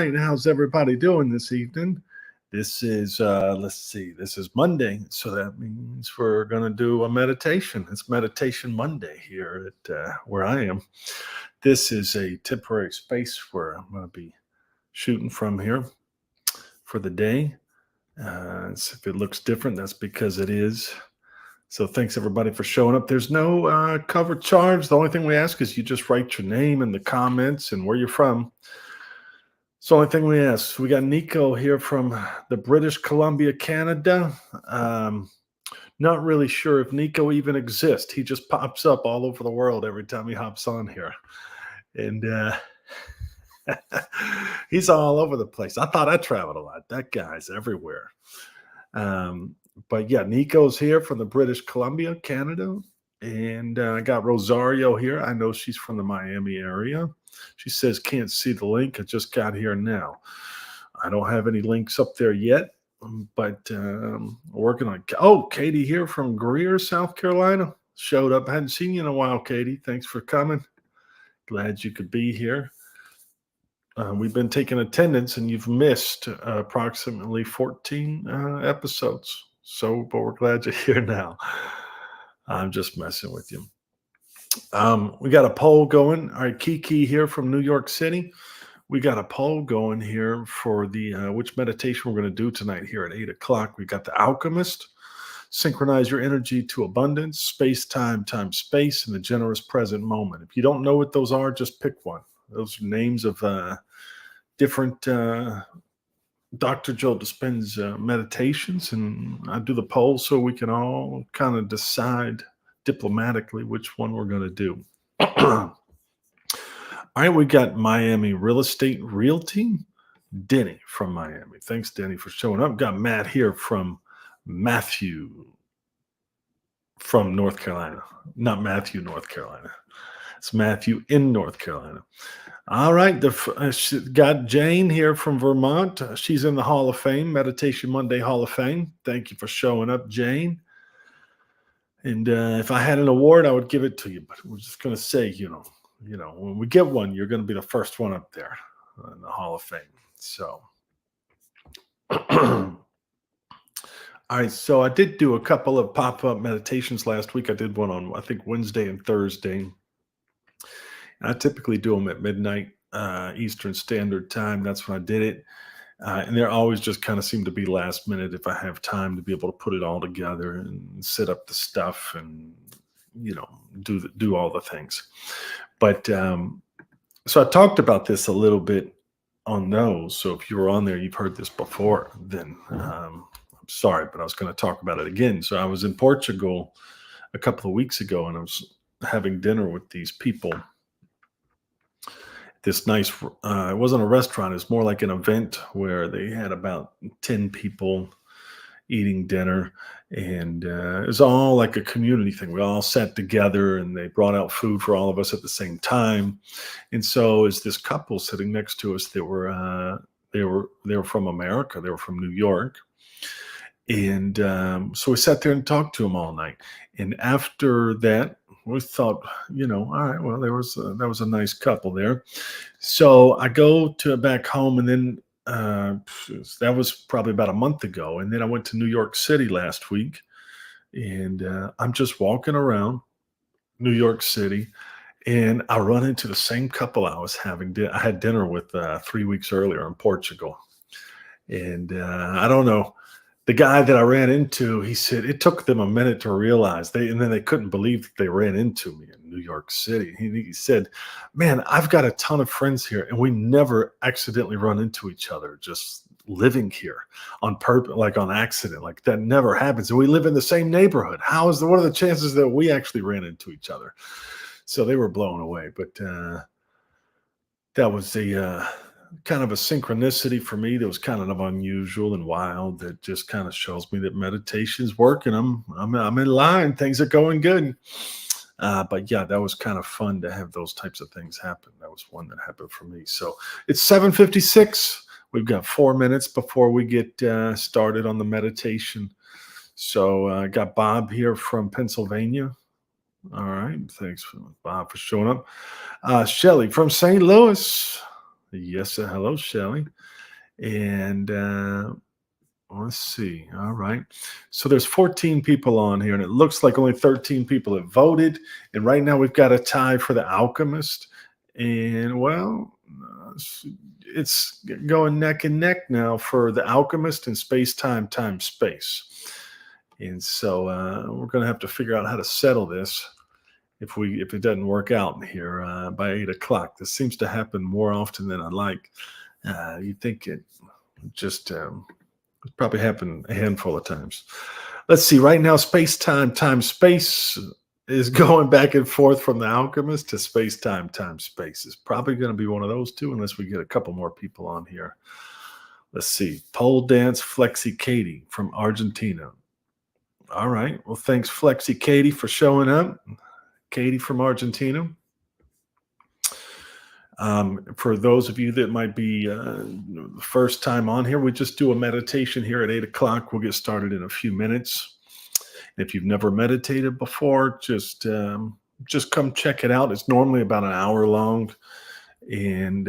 right. How's everybody doing this evening? This is let's see, this is Monday, so that means we're gonna do a meditation. It's Meditation Monday here at where I am. This is a temporary space where I'm gonna be shooting from here for the day. If it looks different, that's because it is. So thanks everybody for showing up. There's no cover charge. The only thing we ask is you just write your name in the comments and where you're from. It's the only thing we ask. We got Nico here from the British Columbia, Canada. Not really sure if Nico even exists. He just pops up all over the world every time he hops on here. And he's all over the place. I thought I traveled a lot. That guy's everywhere. But yeah, Nico's here from the British Columbia, Canada. And I got Rosario here. I know she's from the Miami area. She says, can't see the link. I just got here now. I don't have any links up there yet, but working on. Oh, Katie here from Greer, South Carolina. Showed up. Hadn't seen you in a while, Katie. Thanks for coming. Glad you could be here. We've been taking attendance, and you've missed approximately 14 episodes. So, but we're glad you're here now. I'm just messing with you. We got a poll going. All right, Kiki here from New York City. We got a poll going here for the which meditation we're going to do tonight here at 8 o'clock. We got the Alchemist, Synchronize Your Energy to Abundance, Space, Time, Time, Space, and the Generous Present Moment. If you don't know what those are, just pick one. Those are names of different Dr. Joe Dispenza meditations, and I do the poll so we can all kind of decide diplomatically which one we're going to do. All right, we got Miami Real Estate Realty, Denny from Miami. Thanks, Denny, for showing up. Got Matt here from Matthew from North Carolina. Not Matthew, North Carolina. It's Matthew in North Carolina. All right, got Jane here from Vermont. She's in the Hall of Fame, Meditation Monday Hall of Fame. Thank you for showing up, Jane. And if I had an award, I would give it to you. But we're just going to say, you know, when we get one, you're going to be the first one up there in the Hall of Fame. So, all right. So I did do a couple of pop-up meditations last week. I did one on, I think, Wednesday and Thursday. I typically do them at midnight Eastern Standard Time. That's when I did it. And they're always just kind of seem to be last minute if I have time to be able to put it all together and set up the stuff and, you know, do all the things. But so I talked about this a little bit on those. So if you were on there, you've heard this before, then I'm sorry, but I was going to talk about it again. So I was in Portugal a couple of weeks ago, and I was having dinner with these people. This nice, it wasn't a restaurant. It's more like an event where they had about 10 people eating dinner. And it was all like a community thing. We all sat together and they brought out food for all of us at the same time. And so as this couple sitting next to us, they were from America. They were from New York. And so we sat there and talked to them all night. And after that, we thought, you know, all right, well, that was a nice couple there. So I go back home, and then that was probably about a month ago. And then I went to New York City last week, and I'm just walking around New York City, and I run into the same couple I was having. I had dinner with 3 weeks earlier in Portugal. And I don't know. The guy that I ran into, he said it took them a minute to realize and then they couldn't believe that they ran into me in New York City. He said, man, I've got a ton of friends here and we never accidentally run into each other just living here on purpose, like on accident. Like that never happens. And we live in the same neighborhood. What are the chances that we actually ran into each other? So they were blown away. But that was the kind of a synchronicity for me that was kind of unusual and wild, that just kind of shows me that meditation's working. I'm in line. Things are going good. But yeah, that was kind of fun to have those types of things happen. That was one that happened for me. So it's 7:56. We've got 4 minutes before we get started on the meditation. So I got Bob here from Pennsylvania. All right. Thanks, Bob, for showing up. Shelly from St. Louis. Yes, sir. Hello, Shelley. And let's see. All right. So there's 14 people on here, and it looks like only 13 people have voted. And right now we've got a tie for the Alchemist. And well, it's going neck and neck now for the Alchemist and Space Time Time Space. And so we're going to have to figure out how to settle this if it doesn't work out here by 8 o'clock. This seems to happen more often than I like. You'd think it just probably happened a handful of times. Let's see. Right now, Space Time Time Space is going back and forth from the Alchemist to Space Time Time Space. It's probably going to be one of those two unless we get a couple more people on here. Let's see. Pole Dance Flexi Katie from Argentina. All right. Well, thanks, Flexi Katie, for showing up. Katie from Argentina. For those of you that might be the first time on here, we just do a meditation here at 8 o'clock. We'll get started in a few minutes. If you've never meditated before, just come check it out. It's normally about an hour long. And,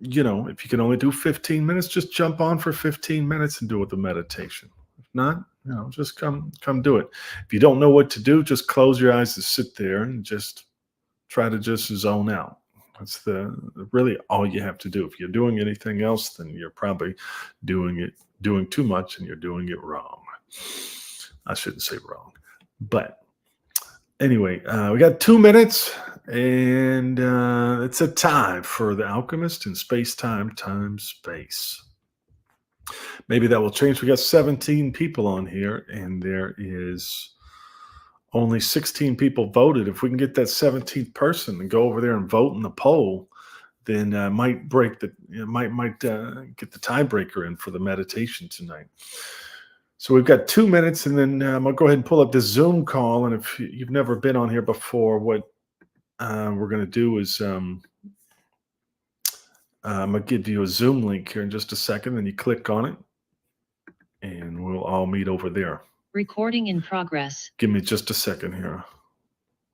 if you can only do 15 minutes, just jump on for 15 minutes and do it the meditation. If not, just come do it. If you don't know what to do, just close your eyes and sit there and just try to just zone out. That's really all you have to do. If you're doing anything else, then you're probably doing too much and you're doing it wrong. I shouldn't say wrong, but anyway, we got 2 minutes, and it's a tie for the Alchemist in Space Time Time Space. Maybe that will change. We got 17 people on here, and there is only 16 people voted. If we can get that 17th person and go over there and vote in the poll, then might get the tiebreaker in for the meditation tonight. So we've got 2 minutes, and then I'll go ahead and pull up the Zoom call. And if you've never been on here before, what we're going to do is I'm going to give you a Zoom link here in just a second, and you click on it, and we'll all meet over there. Recording in progress. Give me just a second here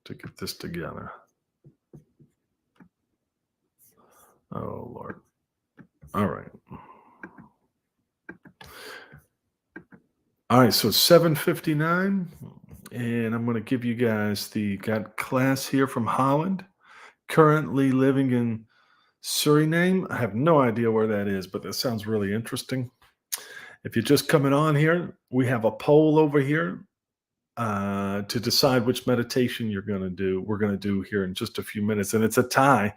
to get this together. Oh, Lord. All right. All right, so it's 7:59, and I'm going to give you guys got class here from Holland, currently living in Suriname. I have no idea where that is, but that sounds really interesting. If you're just coming on here, we have a poll over here to decide which meditation you're going to do. We're going to do here in just a few minutes, and it's a tie.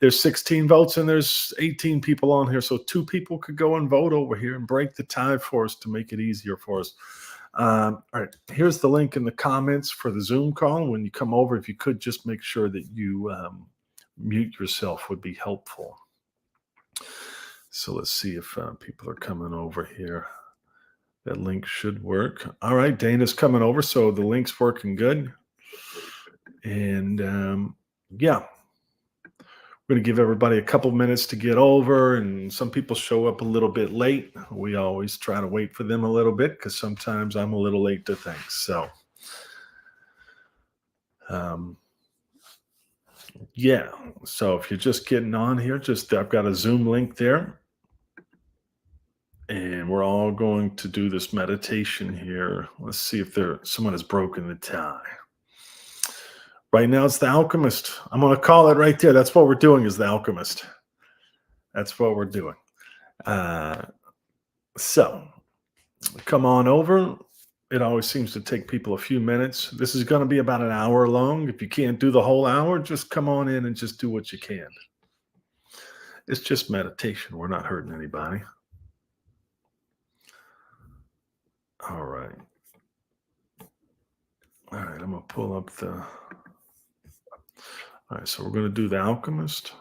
There's 16 votes, and there's 18 people on here, so 2 people could go and vote over here and break the tie for us to make it easier for us. All right, here's the link in the comments for the Zoom call. When you come over, if you could just make sure that you mute yourself would be helpful. So let's see if people are coming over here. That link should work. All right, Dana's coming over, so the link's working good. And yeah, we're going to give everybody a couple minutes to get over, and some people show up a little bit late. We always try to wait for them a little bit because sometimes I'm a little late to things. So yeah, so if you're just getting on here, I've got a Zoom link there. And we're all going to do this meditation here. Let's see if someone has broken the tie. Right now, it's the Alchemist. I'm going to call it right there. That's what we're doing, is the Alchemist. That's what we're doing. So come on over. It always seems to take people a few minutes. This is going to be about an hour long. If you can't do the whole hour, just come on in and just do what you can. It's just meditation. We're not hurting anybody. All right. All right, I'm going to pull up all right, so we're going to do the Alchemist.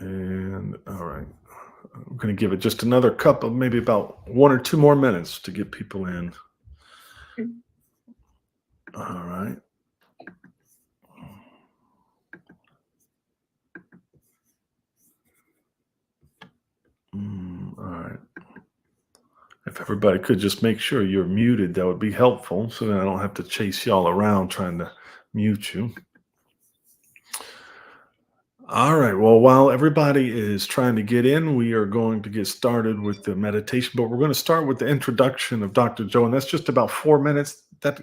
And all right, I'm going to give it just another couple, maybe about 1 or 2 more minutes to get people in. All right. All right. If everybody could just make sure you're muted, that would be helpful, so that I don't have to chase y'all around trying to mute you. All right. Well, while everybody is trying to get in, we are going to get started with the meditation, but we're going to start with the introduction of Dr. Joe, and that's just about 4 minutes. That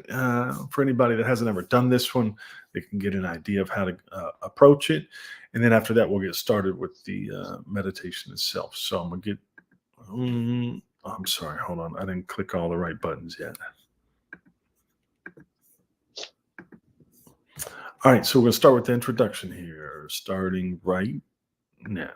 for anybody that hasn't ever done this one, they can get an idea of how to approach it, and then after that, we'll get started with the meditation itself. So I'm gonna get. I'm sorry. Hold on. I didn't click all the right buttons yet. All right. So we're going to start with the introduction here, starting right now.